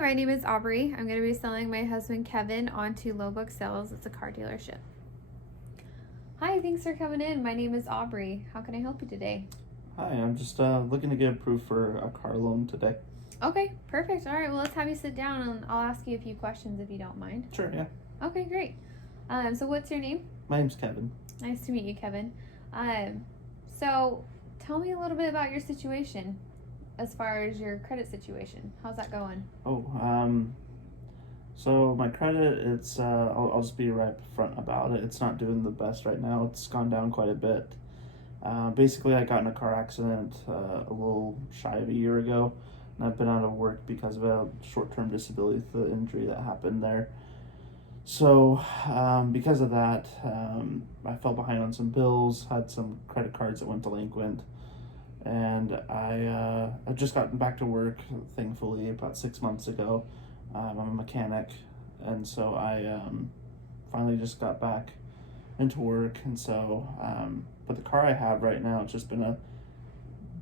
my name is Aubrey. I'm going to be selling my husband Kevin onto Lowbook Sales. It's a car dealership. Hi, thanks for coming in. My name is Aubrey. How can I help you today? Hi, I'm just looking to get approved for a car loan today. Okay, perfect. All right, well, let's have you sit down and I'll ask you a few questions if you don't mind. Sure, yeah. Okay, great. So what's your name? My name's Kevin. Nice to meet you, Kevin. So tell me a little bit about your situation as far as your credit situation. How's that going? So my credit, I'll just be right front about it. It's not doing the best right now. It's gone down quite a bit. Basically, I got in a car accident a little shy of a year ago, and I've been out of work because of a short-term disability, the injury that happened there. So, because of that, I fell behind on some bills, had some credit cards that went delinquent, and I've just gotten back to work, thankfully, about 6 months ago. I'm a mechanic, and so I finally just got back into work, and so, but the car I have right now, it's just been a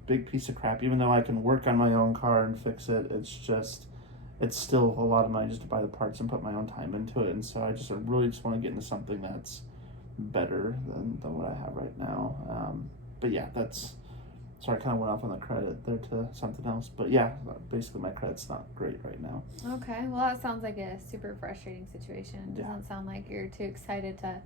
big piece of crap. Even though I can work on my own car and fix it, it's still a lot of money just to buy the parts and put my own time into it, and so I really just want to get into something that's better than what I have right now. But yeah, so I kind of went off on the credit there to something else. But yeah, basically my credit's not great right now. Okay, well, that sounds like a super frustrating situation. It doesn't sound like you're too excited to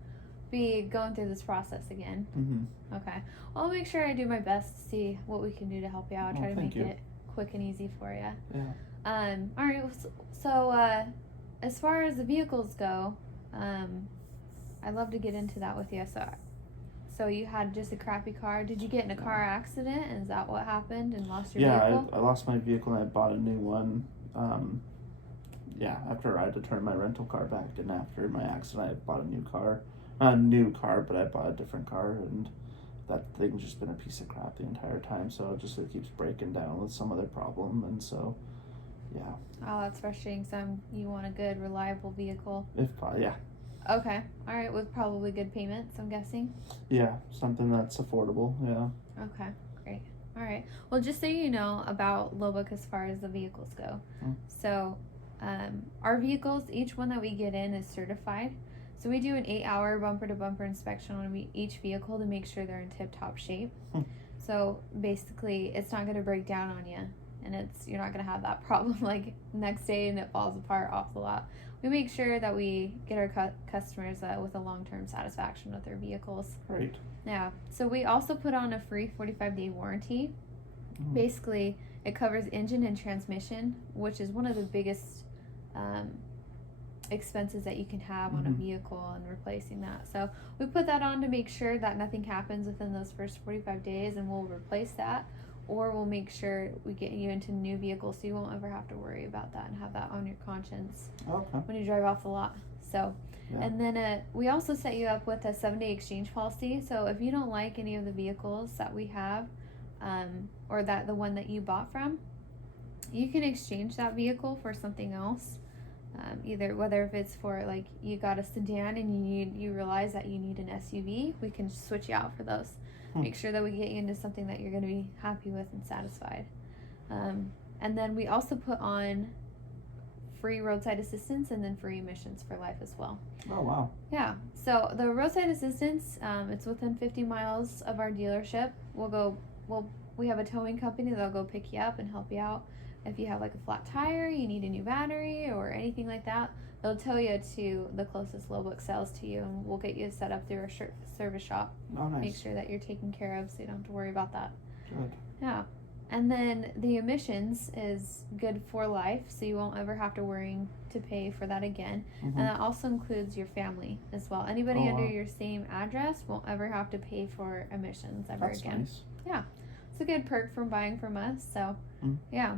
be going through this process again. Mm-hmm. Okay, well, I'll make sure I do my best to see what we can do to help you out. Try to make it quick and easy for you. Yeah. All right, so as far as the vehicles go, I'd love to get into that with you. So you had just a crappy car. Did you get in a car accident? Is that what happened and lost your vehicle? Yeah, I lost my vehicle and I bought a new one. After I had to turn my rental car back, and after my accident, I bought a new car. Not a new car, but I bought a different car, and that thing's just been a piece of crap the entire time. So it keeps breaking down with some other problem, and so, yeah. Oh, that's frustrating. So you want a good, reliable vehicle. Yeah. Okay. All right. With probably good payments, I'm guessing. Yeah, something that's affordable. Yeah. Okay. Great. All right. Well, just so you know about Lowbook as far as the vehicles go. So, our vehicles, each one that we get in is certified. So we do an 8-hour bumper-to-bumper inspection on each vehicle to make sure they're in tip-top shape. So basically, it's not going to break down on you, and you're not going to have that problem like next day and it falls apart off the lot. We make sure that we get our customers with a long-term satisfaction with their vehicles. Right. Yeah. So we also put on a free 45-day warranty. Basically, it covers engine and transmission, which is one of the biggest expenses that you can have on a vehicle, and replacing that. So we put that on to make sure that nothing happens within those first 45 days, and we'll replace that, or we'll make sure we get you into new vehicles so you won't ever have to worry about that and have that on your conscience when you drive off the lot. So and then we also set you up with a 7-day exchange policy. So if you don't like any of the vehicles that we have, or the one that you bought from, you can exchange that vehicle for something else. Whether if it's for, like, you got a sedan and you realize that you need an SUV, we can switch you out for those. Make sure that we get you into something that you're going to be happy with and satisfied. And then we also put on free roadside assistance and then free emissions for life as well. Oh, wow. Yeah. So the roadside assistance, it's within 50 miles of our dealership. We have a towing company that'll go pick you up and help you out. If you have like a flat tire, you need a new battery or anything like that, they'll tow you to the closest Lowbook Sales to you, and we'll get you set up through our service shop. Oh, nice. Make sure that you're taken care of so you don't have to worry about that. Good. Yeah. And then the emissions is good for life, so you won't ever have to worry to pay for that again. And that also includes your family as well. Anybody under your same address won't ever have to pay for emissions ever again. Nice. Yeah. It's a good perk from buying from us. So, yeah.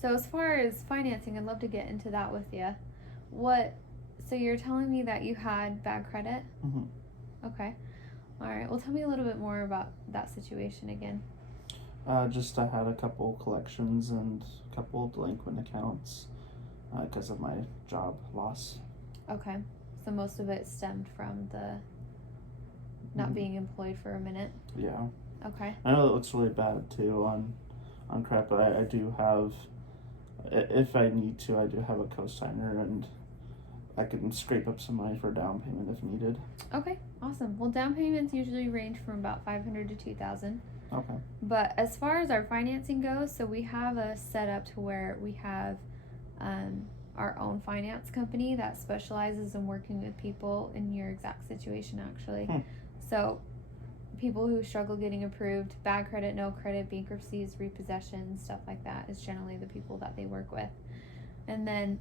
So as far as financing, I'd love to get into that with you. So you're telling me that you had bad credit? Okay. All right. Well, tell me a little bit more about that situation again. I had a couple collections and a couple delinquent accounts because of my job loss. Okay. So most of it stemmed from the not being employed for a minute? Yeah. Okay. I know it looks really bad too on credit, but I do have if I need to, I do have a co-signer, and I can scrape up some money for a down payment if needed. Okay, awesome. Well, down payments usually range from about 500 to 2,000. Okay. But as far as our financing goes, so we have a setup to where we have our own finance company that specializes in working with people in your exact situation, actually. So people who struggle getting approved, bad credit, no credit, bankruptcies, repossessions, stuff like that is generally the people that they work with. And then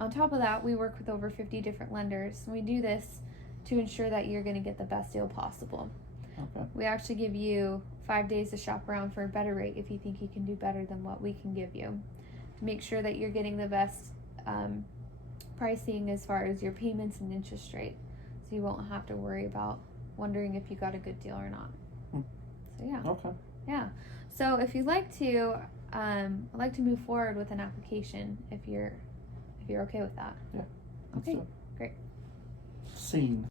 on top of that, we work with over 50 different lenders. We do this to ensure that you're going to get the best deal possible. Okay. We actually give you 5 days to shop around for a better rate if you think you can do better than what we can give you, to make sure that you're getting the best pricing as far as your payments and interest rate, so you won't have to worry about wondering if you got a good deal or not. So yeah. Okay. Yeah. So if you'd like to, I'd like to move forward with an application if you're okay with that. Yeah. Okay. So, great. Scene.